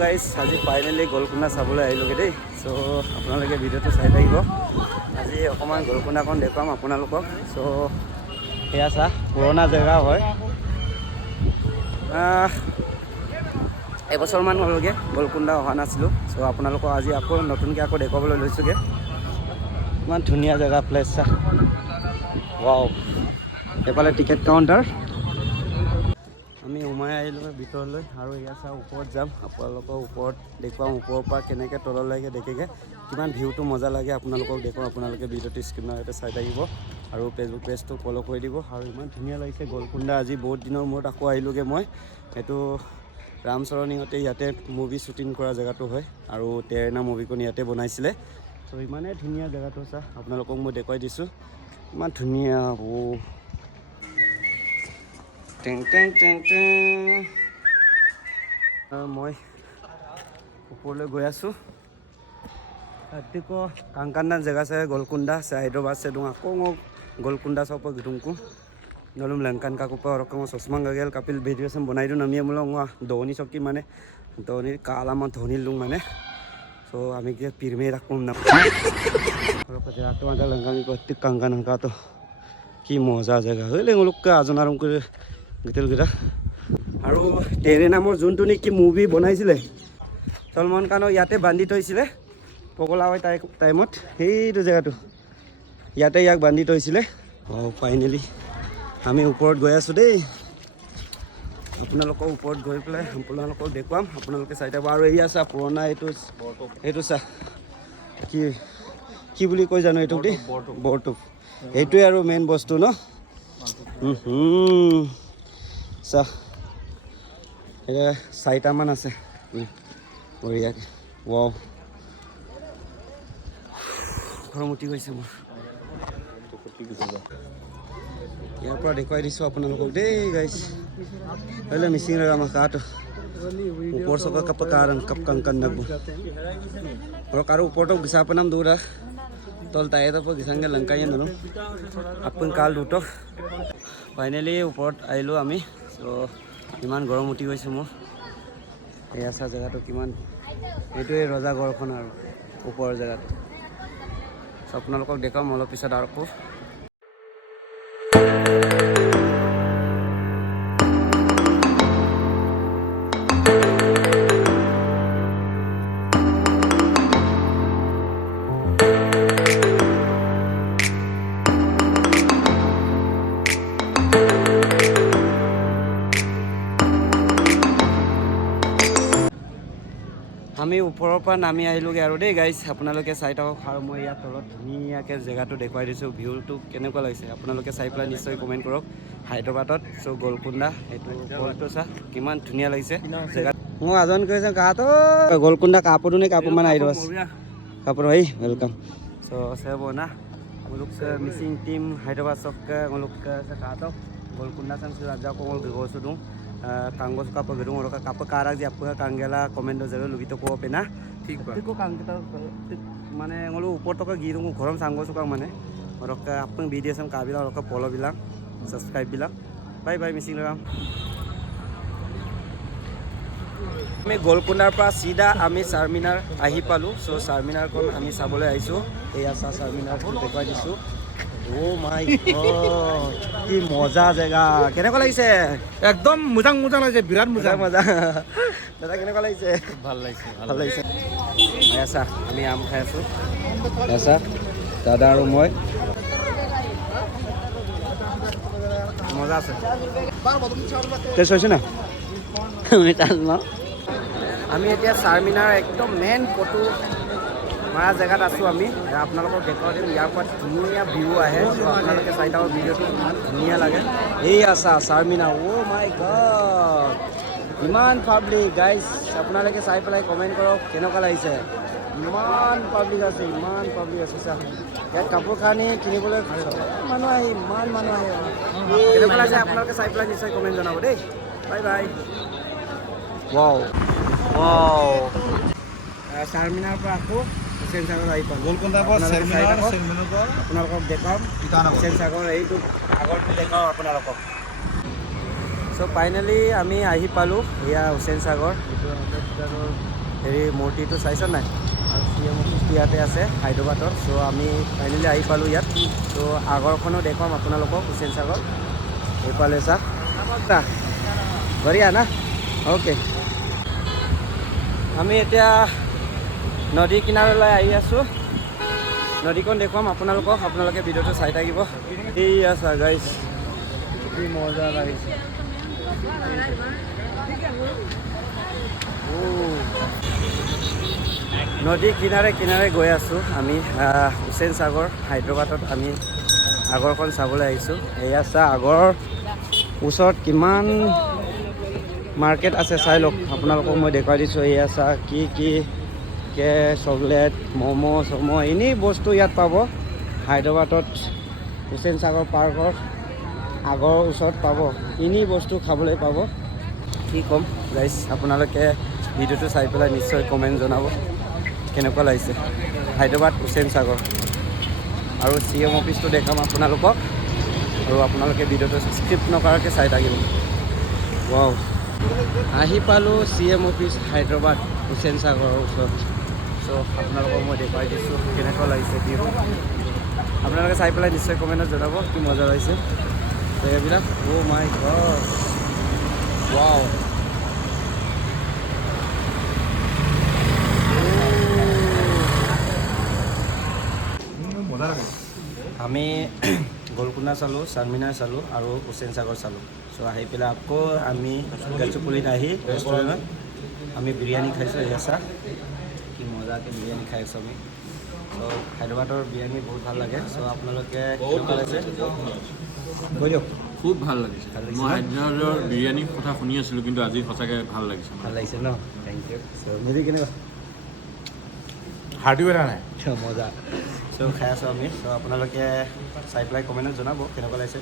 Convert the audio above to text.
Guys আজি finally গলকুণ্ডা চাবলৈ আহিলোগৈ দেই। চ' আপোনালোকে ভিডিঅ'টো চাই থাকিব। আজি অকণমান গলকুণ্ডাখন দেখুৱাম আপোনালোকক। চ' সেয়া চা পুৰণা জেগা হয়। এবছৰমান হ'লগৈ গলকুণ্ডা অহা নাছিলোঁ। চ' আপোনালোকক আজি আকৌ নতুনকৈ আকৌ দেখুৱাবলৈ লৈছোঁগৈ। ইমান ধুনীয়া জেগা প্লেচ চা। ৱাও, এইফালে টিকেট কাউণ্টাৰ। আমি সোমাই আহিলোঁ ভিতৰলৈ আৰু এয়া চাওঁ ওপৰত যাম। আপোনালোকৰ ওপৰত দেখুৱাম, ওপৰৰ পৰা কেনেকৈ তললৈকে দেখেগৈ, কিমান ভিউটো মজা লাগে আপোনালোকক দেখুৱাম। আপোনালোকে ভিডিঅ'টো স্ক্ৰীনৰ ইয়াতে চাই থাকিব আৰু ফেচবুক পেজটো ফ'ল' কৰি দিব। আৰু ইমান ধুনীয়া লাগিছে গলকুণ্ডা। আজি বহুত দিনৰ মূৰত আকৌ আহিলোগৈ মই। এইটো ৰামচৰণীহঁতে ইয়াতে মুভি শ্বুটিং কৰা জেগাটো হয় আৰু তেৰেনা মুভিখন ইয়াতে বনাইছিলে। ত' ইমানেই ধুনীয়া জেগাটো চা, আপোনালোকক মই দেখুৱাই দিছোঁ। ইমান ধুনীয়া টেং টেং টেং টেং। মই ওপৰলৈ গৈ আছোঁ। Artiko kangkanan jaga saya Golconda saya Hyderabad saya dung ako ngog Golconda sa pa gidungko nalum langkan ka ko pa orok mo sosmang gagel kapil video sam bonai do namia mulo ngwa dhoni sokki mane dhoni kala ma dhoni lung mane so ami ke pirme rakum na orok ka jaga to langkan ko tik kangkanan ka to ki moza jaga hole nguluk ka ajonarum ko gitel gida aru tere namor juntu ni ki movie banaisile Salman Khan yate bandi thosile পগলা হয় টাইমত সেইটো জেগাটো ইয়াতে ইয়াক বান্ধি থৈছিলে। Finally আমি ওপৰত গৈ আছোঁ দেই। আপোনালোকৰ ওপৰত গৈ পেলাই আপোনালোকক দেখুৱাম, আপোনালোকে চাই থাকক। আৰু এয়া চা পুৰণা এইটো চা কি বুলি কৈ জানো এইটো দেই বৰটোপ। এইটোৱে আৰু মেইন বস্তু ন। চা এতিয়া 4টামান আছে বঢ়িয়াকৈ। ৱাও ঘৰম উঠি গৈছে মোৰ। ইয়াৰ পৰা দেখুৱাই দিছোঁ আপোনালোকক দেই গাইছ। হ'লে মিচিং ৰগামা কাটো ওপৰ চকা কাপ কাৰণ কাপ কাংকান নাগবো আৰু কাৰো ওপৰতো গিছা পনাম দৌৰা তল তাইতো পৰা গিছাংগে লংকাই নলো আপন কাল দুটো। ফাইনেলি ওপৰত আহিলোঁ আমি। চ' ইমান গৰম উঠি গৈছে মোৰ। এয়া চা জেগাটো কিমান, এইটোৱে ৰজাগড়খন আৰু ওপৰৰ জেগাটো। আপোনালোকক দেখাম অলপ পিছত আকৌ। আমি ওপৰৰ পৰা নামি আহিলোগৈ আৰু দেই গাইছ। আপোনালোকে চাই থাকক আৰু মই ইয়াত তলত ধুনীয়াকৈ জেগাটো দেখুৱাই দিছোঁ। ভিউটো কেনেকুৱা লাগিছে আপোনালোকে চাই পেলাই নিশ্চয় কমেণ্ট কৰক। হায়দৰাবাদত চ' গলকুণ্ডা এইটো পলটো চা কিমান ধুনীয়া লাগিছে জেগাত। মই আজন কৈছে কাহাতো গলকুণ্ডা কাপড় নে কাপড় মানে আহিব কাপড় হয় वेलकम सो से वो ना वो लोग से मिसिंग टीम हैदराबाद सबके वो लोग से कहा था गोलकुंडा सन से राजा को वो गोसु दूँ कांगोस का पगड़ूँ और का कप कारा जी आपका कांगेला कमेंट जरूर लुबी तो को पे ना ठीक है को कांग तो माने वो लोग ऊपर तो का गिरूँ घरम सांगो सुका माने और का अपन वीडियो सम काबिला और का फॉलो बिला सब्सक्राइब बिला बाय बाय मिसिंग लगाम। আমি গলকুণ্ডাৰ পৰা চিধা আমি চাৰমিনাৰ আহি পালোঁ। চ' চাৰমিনাৰখন আমি চাবলৈ আহিছোঁ। এয়া চা চাৰমিনাৰখন দেখুৱাই দিছোঁ। অ' মাই গড কি মজা জেগা। কেনেকুৱা লাগিছে? একদম মোজাং লাগিছে, বিৰাট মজা দাদা কেনেকুৱা লাগিছে? ভাল লাগিছে ভাল লাগিছে। এয়া চা আমি আম খাই আছোঁ। এয়া চা দাদা আৰু মই মজা আছে। টেষ্ট হৈছে না আমি এতিয়া চাৰমিনাৰ একদম মেইন ফটো মাৰা জেগাত আছোঁ আমি। আপোনালোকক দেখুৱাই দিম। ইয়াৰ পৰা ধুনীয়া ভিউ আহে। চ' আপোনালোকে চাই থাকক ভিডিঅ'টো ইমান ধুনীয়া লাগে। এই আছা চাৰমিনাৰ। অ' মাই গড ইমান পাব্লিক গাইজ। আপোনালোকে চাই পেলাই কমেণ্ট কৰক কেনেকুৱা লাগিছে। ইমান পাব্লিক আছে চা। ইয়াত কাপোৰ কানি কিনিবলৈ মানুহ আহে, ইমান মানুহ আহে। কেনেকুৱা লাগিছে আপোনালোকে চাই পেলাই নিশ্চয় কমেণ্ট জনাব দেই। Bye bye. ৱাও চাৰমিনাৰ পৰা আকৌ হুছেইন সাগৰ আহি পালোঁ। গোলকুণ্ডাৰ পৰা আপোনালোকক দেখাম হুছেইন সাগৰ এইটো আগৰটো দেখাওঁ আপোনালোকক। চ' চ' ফাইনেলি আমি আহি পালোঁ এয়া হুছেইন সাগৰ এইটো আম্বেদকাৰৰ হেৰি মূৰ্তিটো চাইছ নাই আৰু CM অফিচটো ইয়াতে আছে হায়দৰাবাদত চ' আমি ফাইনেলি আহি পালোঁ ইয়াত চ' আগৰখনো দেখুৱাম আপোনালোকক হুছেইন সাগৰ এইফালে চা বঢ়িয়া না অ'কে আমি এতিয়া নদীৰ কিনাৰলৈ আহি আছোঁ নদীখন দেখুৱাম আপোনালোকে ভিডিঅ'টো চাই থাকিব এই আছা গাইছ কি মজা লাগিছে নদীৰ কিনাৰে গৈ আছোঁ আমি হুছেইন সাগৰ হায়দৰাবাদত আমি আগৰখন চাবলৈ আহিছোঁ এয়া চা আগৰ ওচৰত কিমান মাৰ্কেট আছে চাই লওক আপোনালোকক মই দেখুৱাই দিছোঁ এয়া চা কি চকলেট ম'ম' এনেই বস্তু ইয়াত পাব হায়দৰাবাদত হুছেইন সাগৰ পাৰ্কৰ আগৰ ওচৰত পাব এনেই বস্তু খাবলৈ পাব কি ক'ম গাইছ আপোনালোকে ভিডিঅ'টো চাই পেলাই নিশ্চয় কমেণ্ট জনাব কেনেকুৱা লাগিছে হায়দৰাবাদ হুছেইন সাগৰ আৰু CM অফিচটো দেখাম আপোনালোকক আৰু আপোনালোকে ভিডিঅ'টো স্কিপ নকৰাকৈ চাই থাকিব ৱাও আহি পালোঁ CM অফিচ হায়দৰাবাদ হুছেইন সাগৰৰ ওচৰত চ' আপোনালোকক মই দেখুৱাই দিছোঁ কেনেকুৱা লাগিছে ভিউ আপোনালোকে চাই পেলাই নিশ্চয় কমেণ্টত জনাব কি মজা লাগিছে এইবিলাক অ' মাই গড ৱাও মজা লাগে আমি গোলকুণ্ডা চালোঁ চাৰমিনাৰ চালোঁ আৰু হুছেইন সাগৰ চালোঁ চ' আহি পেলাই আকৌ আমি গেছুপুলিত আহি ৰেষ্টুৰেণ্টত আমি বিৰিয়ানী খাইছোঁ এয়া চা কি মজাকৈ বিৰিয়ানী খাই আছোঁ আমি চ' হায়দৰাবাদৰ বিৰিয়ানী বহুত ভাল লাগে চ' আপোনালোকে কেনেকুৱা লাগিছে কৈ দিয়ক খুব ভাল লাগিছে ভাল লাগিছে মই ন? হায়দৰাবাদৰ বিৰিয়ানীৰ কথা শুনি আছিলোঁ কিন্তু আজি সঁচাকৈ ভাল লাগিছে ভাল লাগিছে ন থেংক ইউ চ' মেৰি কেনেকুৱা হাৰ্ডিও এটা নাই মজা চ' খাই আছোঁ আমি চ' আপোনালোকে চাই পেলাই কমেণ্টত জনাব কেনেকুৱা লাগিছে